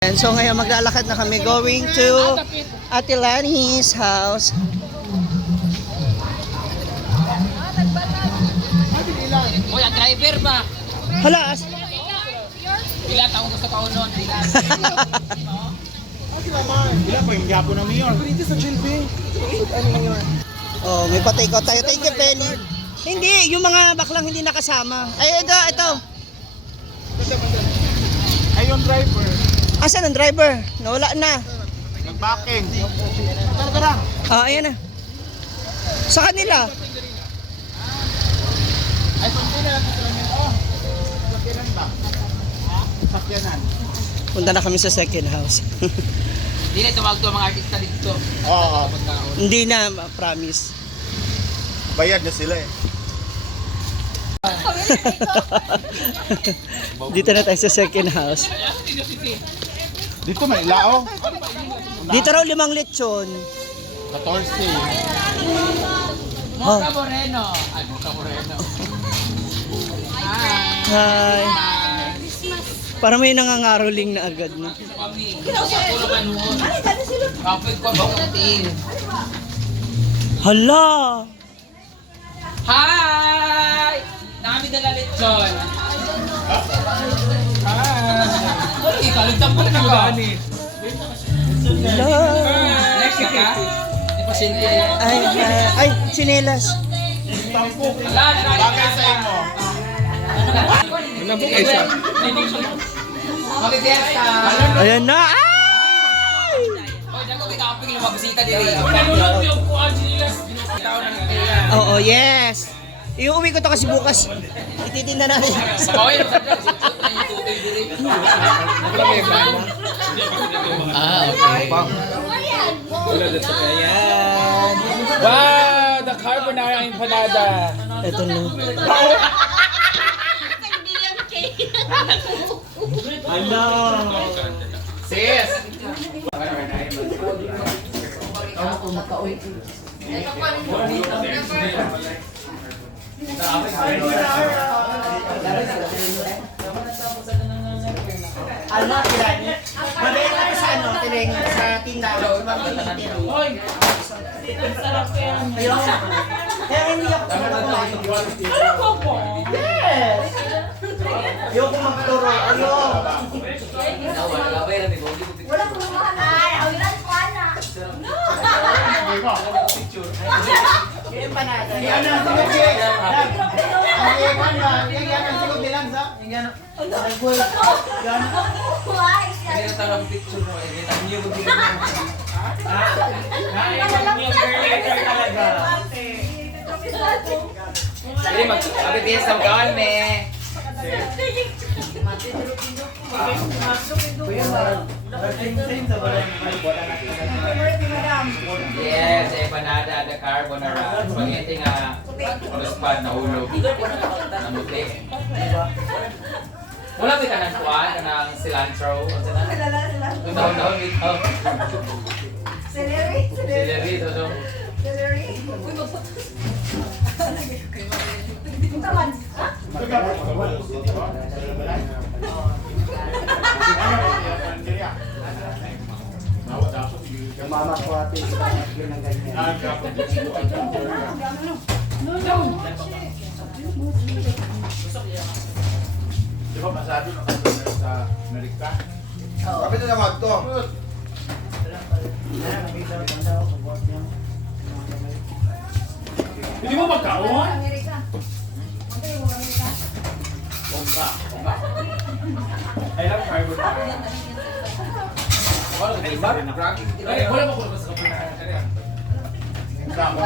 And so ngayon maglalakad na kami going to Ate Lani's house. Uy, ang driver ba? Hala! Bila taong gusto ka unon. Wala pa yung gapo ng mayor. Dito sa Chilbe. Oh, may pa-take out tayo. Thank you, Penny. Hindi, yung mga baklang hindi nakasama. Ay, ito. Ay, yung driver. Asan ang driver? Nawala na. Nag-backing. Tara. Ah, ayan na. Sa kanila. Ay, punti na lang sa lamin. Oh, sakyanan ba? Ha? Sakyanan. Punta na kami sa second house. Hindi na tumawag to mga artista dito. Oo. Hindi na, promise. Bayad na sila eh. Dito na tayo sa second house. Dito may lao. Dito raw 5 lechon. 14. Mocha Moreno. Ay, Mocha Moreno. Hi. Para may nangangaroling na agad na. Kami. Tulungan mo. Kapit ko ba natin? Hala! Hi! Nami dala lechon. Hi! Ikaligtan pa na ka. Hala! Next ka? Di pa sindi. Ay, chinelas. Bagay sa imo. Mag-fiesta. Ayan na! Ay! Oh, diyan ko pinakaping lumabisita diri. Oo, yes. Iuwi ko to kasi bukas. Ititinda natin. Sabawin mo sa dyan. Okay. Wow, the carbonara empanada. Ito na. Hala! Sis! Ano, Tirani? Mabait ako sa Tiring, sa tindahan, sa mga tinitiri. Ayun. Kaya hindi ako kumakain. Yes! Ayoko magturo. Wala ko naman. Ay, awilan ko ana. Yung panada. Yan ang tulog eh. Yan ang tulog nilang sa. Yan ang Sige, mag-abibiyas ng gawin, me. Yes, empanada de carbonara. Spaghetti nga luspad na hulog. Namuti. Wala ba ka ng kuwan, ka ng cilantro? Kung daon-daon, bitaw. Celery? Celery, todo. Celery? Taman. mama ko ate. Di ba masabi sa Amerika? Kapit na naman to. Hindi mo magkaon? Amerika. Bomba. I love carbonara. Wala mo kung sa carbonara. Damo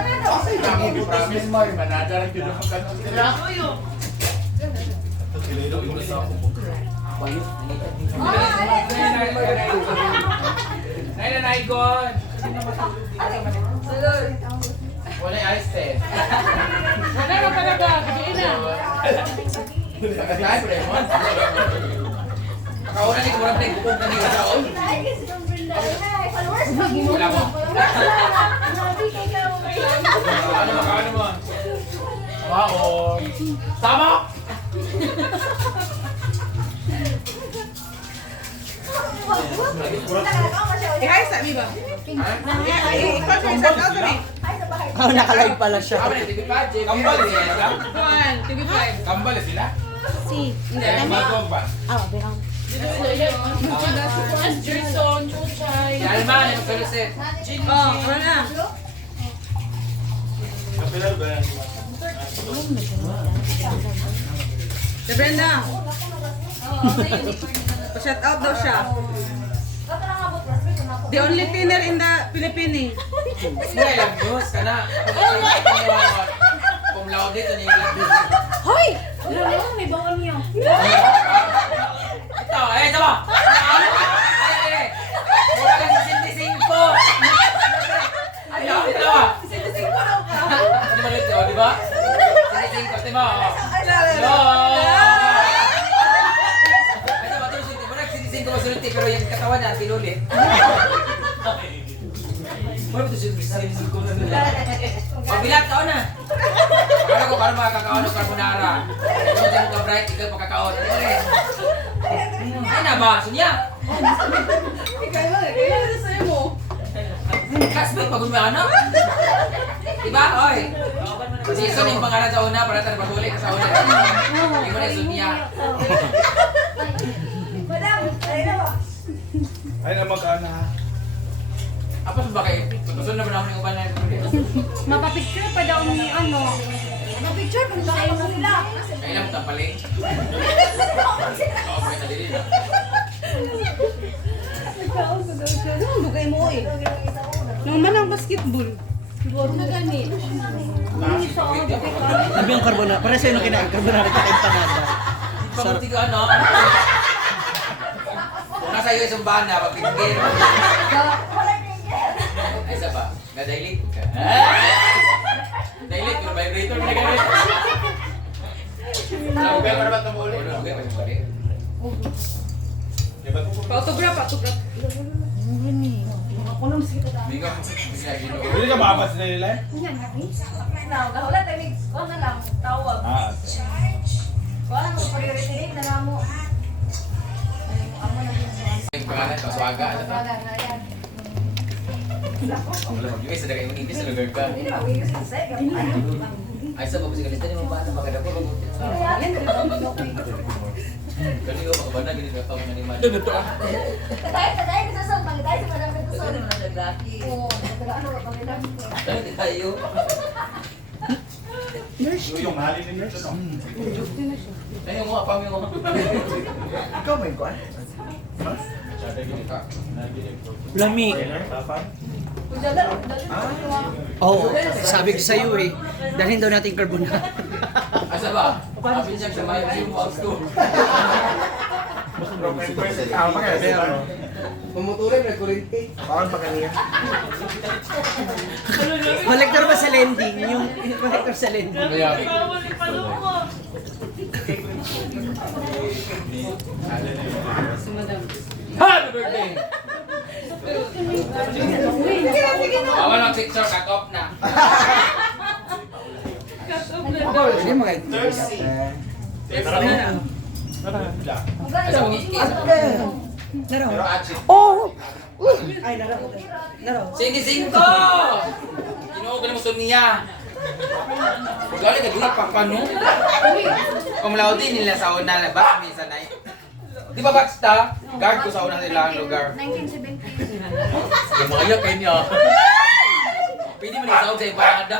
ni promise mo, manada lang yun ang kanon sila. Nay, Gon! Wala yung ice test. Wala ka talaga, kagiin na. Nakauna ni kurang tayo kung kanina sa all. Ay, kasi yung Brenda. Ay, followers mo. Wala mo. Nabi kay ka Ano mo? Wow. Tama! Hi, sabi ba? Ikaw siya, isang tao kami. Oh, naka-live pala siya. Kambal sila. Kuhan, TV5. Kambal sila. Hindi. Magong ba? Jerson, Chuchay. Alman, yung kalusit. Oh, ano na? Si Brenda. Pa-shout out daw siya. The only thinner in the Philippines. Sige, lagos ka na. Kung laude ito niya. Hoy! May bawal niyo. Ito, ito ba? Mura ka sa 65. Ito, ito ba? Ano ba ito, di ba? 65, di ba? Hello! Ito ba ito, sulti? Mura 65 ko sulti, pero yung katawan na, tinulit. Mura ito, 65 ko na nila. Pagbilat ka na. Para ko, para makakakaon ng carbonara. Ito dyan ka bright, ikaw makakaon. Ano rin? Ay na ba? Sunya? Classmate, pag umiano? Diba? Oy! Season yung pangalan sa una para tayo patuloy ka sa una. Hindi mo na yung Sunya. Ay na mag-ana. Apas ba kayo? Tutusun na ba naman yung uban na yung Mapapicture pa daw ni ano. Mapapicture kung saan mo sila. kailan mo tampaling? Oo, may talili na. Bugay mo eh. Naman ang basketball. Siguro na gani. Sabi yung carbonara. Para sa'yo nung kinain, carbonara ka empanada. Pabuti ka ano? Kung nasa iyo yung bana, pagpipigil. Ay, isa ba? Na-dilate ka. Dilate, yung vibrator na gamit. Lugay para ba tumuli? Lugay pa tumuli. Pa-autograph, autograph. Bigo, bigla gino. Hindi ka maabas na nila eh? Wala tayo. Kuha na lang. Tawag. Ah, Kuha na mo. Priority na lang mo. Yung pangalan, kaswaga. Ano to? Wala na yan. Wala mag-ibig sa dagay mag-ibig sa lugar ka. Hindi na. Wala kasi sa'yo. Ay, sa pagsikalista ni mga bata, maganda po. Kasi ko, makabana, ganito ako ng animal. ito na to ah. Tayo sa son. Tayo sa madami sa son. Oo. Ano ba pag Dahil tayo. Yung halin ni nurse, no? Ay, yung mga pamilya ko. Ikaw may kuwan? Lami. Oo, sabi ko sa'yo eh. Dalhin daw natin carbonara. Asa ba? Kapin siya sa may yung house ko. Pumutuloy na kurente. Bakit pa kaniya? Collector ba sa lending? Yung collector sa lending. Kaya, happy birthday! Awal ang picture, cut-off na. Hindi mo kayo. Asa mo gikis? Naraw. Pero atchit. Oh! Ay, naraw. Naraw. Sini-singko! Kinuha ko na mo niya. Gali ka dili pa no? Kumlaw din nila sa una na batch ni sanay. Di ba batch ta? Guard ko sa una nila ang lugar. 1970. Yung mga iyak kayo niya. Pwede mo nisaog sa ibarada.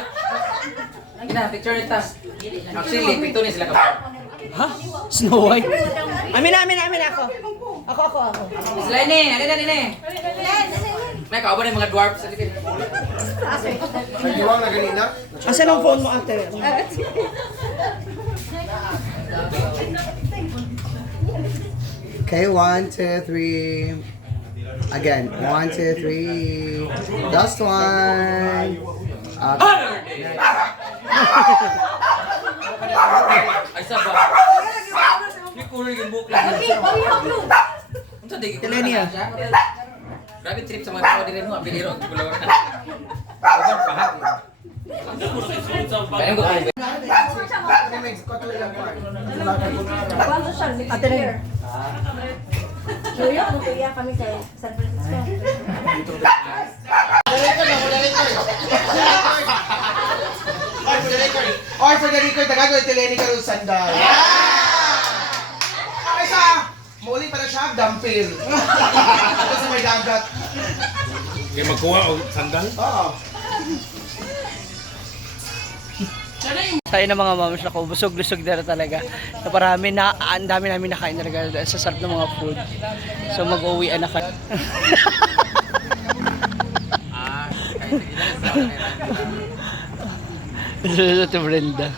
Ina, picture nita. Actually, pito ni sila kapag. Ha? Snow White? Amin ako. Ako. Sila ini, alin na nini. Nay, kao ba na yung mga dwarfs sa likod? Nagdiwang na ganina. Asan ang phone mo, ate? Okay, 1, 2, 3. Again, 1, 2, 3. Last one. Ay, saba. Yung kulay yung buhok lang. Unsa di Telenia. Grabe trip sa mga tao din mo, apeliro ang kulay na. Uban pahat. Kaya ko Quando siya? Ate rin. New York, natuya kami sa San Francisco. Or for the record, tagago itileni ka rin sandal. Okay sa, muli pa na siya, dampil. Ito sa may dagat. Kaya magkuha o sandal? Oo. Tayo na mga mams, ako, busog-lusog na talaga. Na parami na, ang dami namin nakain talaga sa sarap ng mga food. So mag-uwian na kayo. Ah, Ito Brenda.